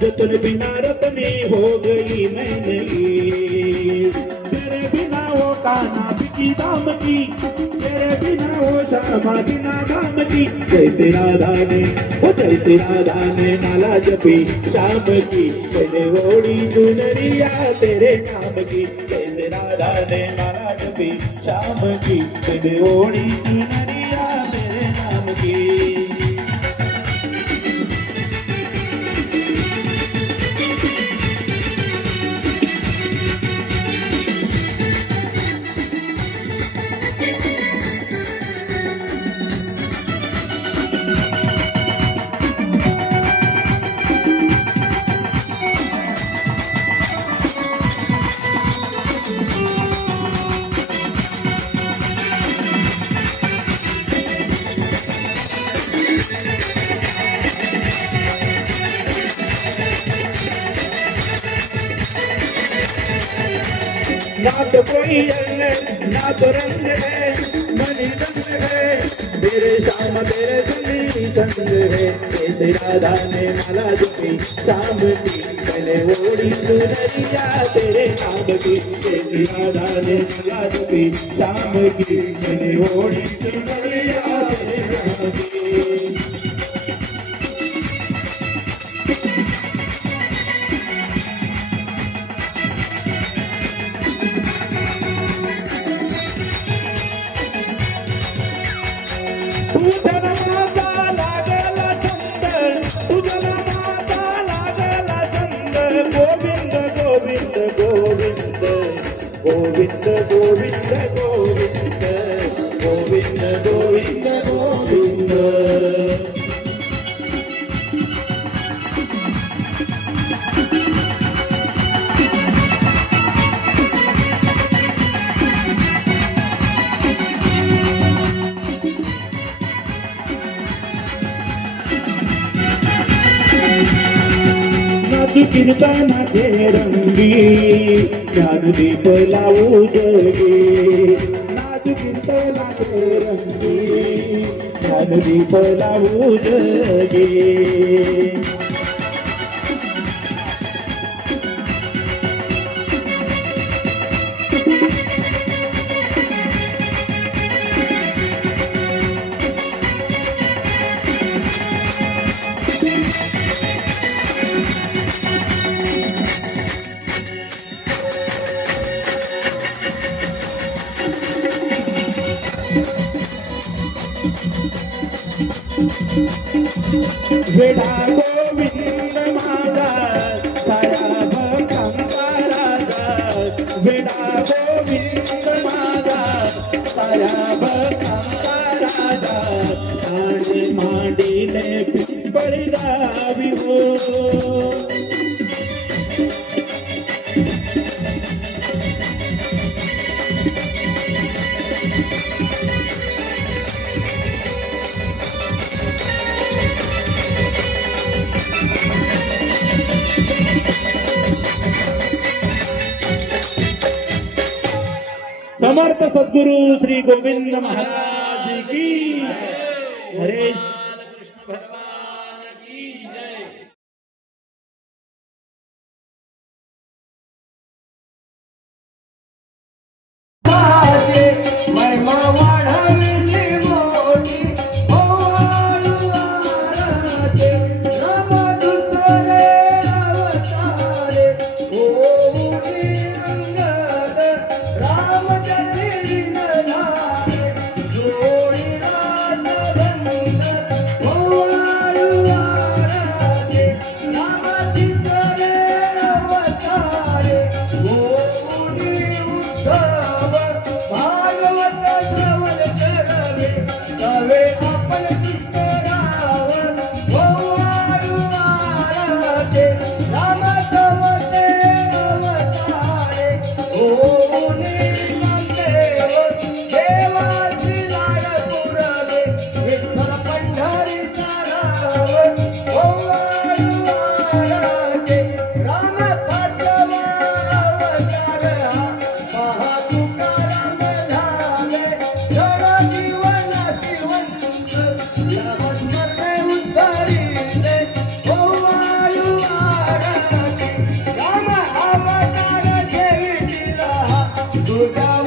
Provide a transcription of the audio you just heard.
तुन बिना रतनी हो गई मैं नहीं। तेरे बिना वो कान्हा बिकी दाम की, तेरे बिना वो श्यामा बिना दाम की। जैसे राधा ने वो जैसे राधा ने माला जपी श्याम की, मैंने ओढ़ी चुनरिया तेरे नाम की। जैसे राधा ने माला जपी श्याम की, मैंने ओढ़ी चुनरिया तेरे नाम की। ना तो कोई है ना तो रंग है, मनी रंग है मेरे श्याम तेरे सुंदरी संग है। जैसे राधा ने माला जपी श्याम की, मैंने ओढ़ी चुनरिया तेरे नाम की। जैसे राधा ने माला जपी श्याम की, मैंने ओढ़ी चुनरिया तेरे नाम की। तुझला माता लागला छंद, तुझला माता लागला छंद। गोविंद गोविंद गोविंद गोविंद गोविंद गोविंद गोविंद गोविंद गोविंद। कीर्तनाचे रंगी ज्ञान दीप लावू जगी। नाद कीर्तनाचे रंगी ज्ञान दीप लावू जगी। वेडा गोविंद माझा साया भक्तांचा राजा। वेडा गोविंद माझा साया भक्तांचा राजा। आणि मांडीले पिंपळी जावी हो। समर्थ सद्गुरु श्री गोविंद महाराज की हरेश कृष्ण भगवान की जय। Oh उजाड़